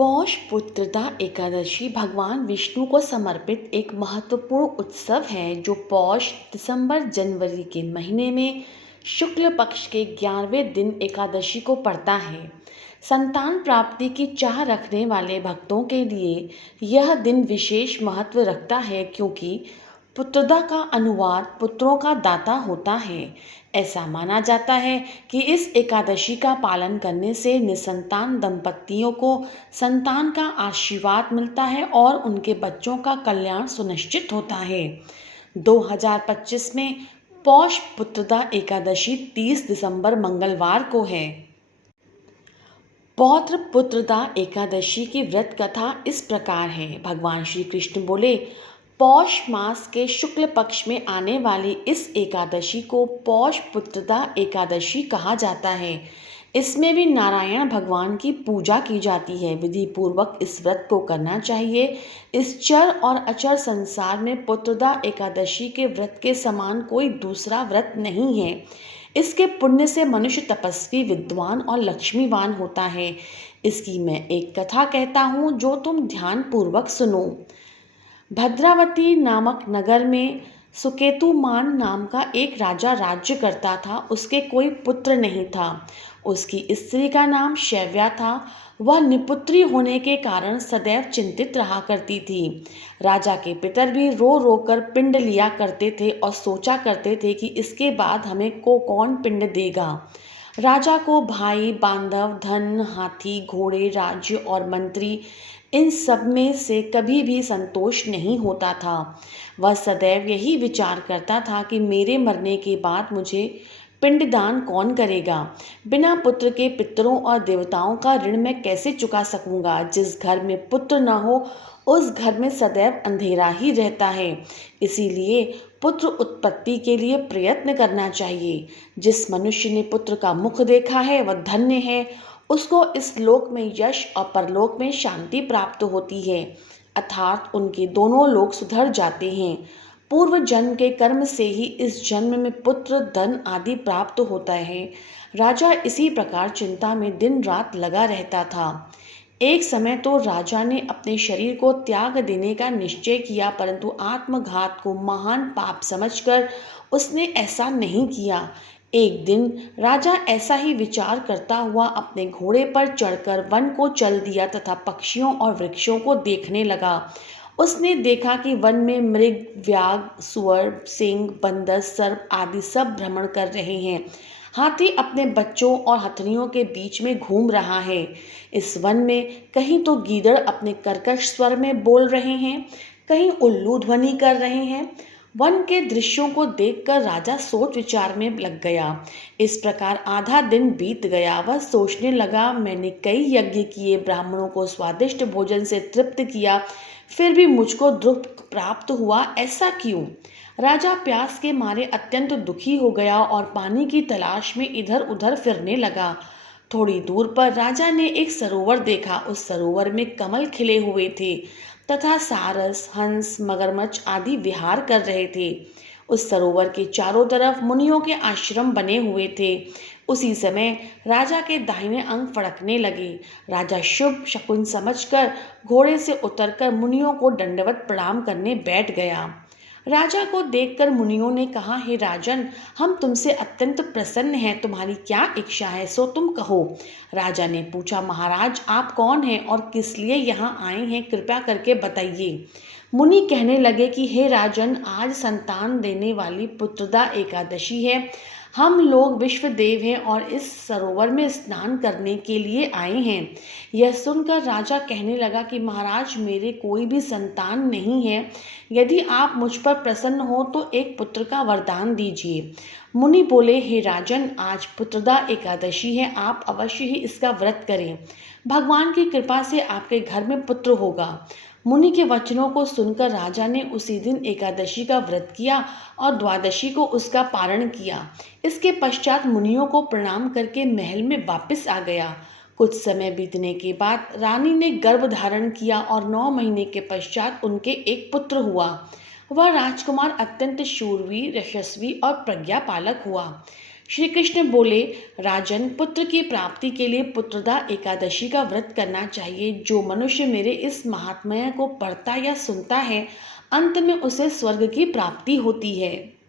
पौष पुत्रदा एकादशी भगवान विष्णु को समर्पित एक महत्वपूर्ण उत्सव है जो पौष दिसंबर जनवरी के महीने में शुक्ल पक्ष के 11वें दिन एकादशी को पड़ता है। संतान प्राप्ति की चाह रखने वाले भक्तों के लिए यह दिन विशेष महत्व रखता है क्योंकि पुत्रदा का अनुवाद पुत्रों का दाता होता है। ऐसा माना जाता है कि इस एकादशी का पालन करने से निसंतान दंपतियों को संतान का आशीर्वाद मिलता है और उनके बच्चों का कल्याण सुनिश्चित होता है। 2025 में पौष पुत्रदा एकादशी 30 दिसंबर मंगलवार को है। पौत्र पुत्रदा एकादशी की व्रत कथा इस प्रकार है। भगवान श्री कृष्ण बोले, पौष मास के शुक्ल पक्ष में आने वाली इस एकादशी को पौष पुत्रदा एकादशी कहा जाता है। इसमें भी नारायण भगवान की पूजा की जाती है। विधि पूर्वक इस व्रत को करना चाहिए। इस चर और अचर संसार में पुत्रदा एकादशी के व्रत के समान कोई दूसरा व्रत नहीं है। इसके पुण्य से मनुष्य तपस्वी, विद्वान और लक्ष्मीवान होता है। इसकी मैं एक कथा कहता हूँ जो तुम ध्यान पूर्वक सुनो। भद्रावती नामक नगर में सुकेतुमान नाम का एक राजा राज्य करता था। उसके कोई पुत्र नहीं था। उसकी स्त्री का नाम शैव्या था। वह निपुत्री होने के कारण सदैव चिंतित रहा करती थी। राजा के पितर भी रो रो कर पिंड लिया करते थे और सोचा करते थे कि इसके बाद हमें को कौन पिंड देगा। राजा को भाई, बांधव, धन, हाथी, घोड़े, राज्य और मंत्री, इन सब में से कभी भी संतोष नहीं होता था। वह सदैव यही विचार करता था कि मेरे मरने के बाद मुझे पिंडदान कौन करेगा। बिना पुत्र के पितरों और देवताओं का ऋण मैं कैसे चुका सकूंगा। जिस घर में पुत्र न हो उस घर में सदैव अंधेरा ही रहता है। इसीलिए पुत्र उत्पत्ति के लिए प्रयत्न करना चाहिए। जिस मनुष्य ने पुत्र का मुख देखा है वह धन्य है। उसको इस लोक में यश और परलोक में शांति प्राप्त होती है, अर्थात उनके दोनों लोक सुधर जाते हैं। पूर्व जन्म के कर्म से ही इस जन्म में पुत्र, धन आदि प्राप्त होता है। राजा इसी प्रकार चिंता में दिन रात लगा रहता था। एक समय तो राजा ने अपने शरीर को त्याग देने का निश्चय किया, परंतु आत्मघात को महान पाप समझकर उसने ऐसा नहीं किया। एक दिन राजा ऐसा ही विचार करता हुआ अपने घोड़े पर चढ़कर वन को चल दिया तथा पक्षियों और वृक्षों को देखने लगा। उसने देखा कि वन में मृग, व्याघ्र, सुअर, सिंह, बंदर, सर्प आदि सब भ्रमण कर रहे हैं। हाथी अपने बच्चों और हथनियों के बीच में घूम रहा है। इस वन में कहीं तो गीदड़ अपने कर्कश स्वर में बोल रहे हैं, कहीं उल्लू ध्वनि कर रहे हैं। वन के दृश्यों को देखकर राजा सोच विचार में लग गया। इस प्रकार आधा दिन बीत गया। वह सोचने लगा, मैंने कई यज्ञ किए, ब्राह्मणों को स्वादिष्ट भोजन से तृप्त किया, फिर भी मुझको दुख प्राप्त हुआ, ऐसा क्यों। राजा प्यास के मारे अत्यंत दुखी हो गया और पानी की तलाश में इधर उधर फिरने लगा। थोड़ी दूर पर राजा ने एक सरोवर देखा। उस सरोवर में कमल खिले हुए थे तथा सारस, हंस, मगरमच्छ आदि विहार कर रहे थे। उस सरोवर के चारों तरफ मुनियों के आश्रम बने हुए थे। उसी समय राजा के दाहिने अंग फड़कने लगे। राजा शुभ शकुन समझकर घोड़े से उतरकर मुनियों को दंडवत प्रणाम करने बैठ गया। राजा को देखकर मुनियों ने कहा, हे राजन, हम तुमसे अत्यंत प्रसन्न हैं, तुम्हारी क्या इच्छा है सो तुम कहो। राजा ने पूछा, महाराज आप कौन हैं और किस लिए यहाँ आए हैं, कृपया करके बताइए। मुनि कहने लगे कि हे राजन, आज संतान देने वाली पुत्रदा एकादशी है। हम लोग विश्वदेव हैं और इस सरोवर में स्नान करने के लिए आए हैं। यह सुनकर राजा कहने लगा कि महाराज, मेरे कोई भी संतान नहीं है। यदि आप मुझ पर प्रसन्न हो तो एक पुत्र का वरदान दीजिए। मुनि बोले, हे राजन, आज पुत्रदा एकादशी है, आप अवश्य ही इसका व्रत करें। भगवान की कृपा से आपके घर में पुत्र होगा। मुनि के वचनों को सुनकर राजा ने उसी दिन एकादशी का व्रत किया और द्वादशी को उसका पारण किया। इसके पश्चात मुनियों को प्रणाम करके महल में वापस आ गया। कुछ समय बीतने के बाद रानी ने गर्भ धारण किया और 9 महीने के पश्चात उनके एक पुत्र हुआ। वह राजकुमार अत्यंत शूरवीर, यशस्वी और प्रज्ञापालक हुआ। श्री कृष्ण बोले, राजन, पुत्र की प्राप्ति के लिए पुत्रदा एकादशी का व्रत करना चाहिए। जो मनुष्य मेरे इस महात्म्य को पढ़ता या सुनता है, अंत में उसे स्वर्ग की प्राप्ति होती है।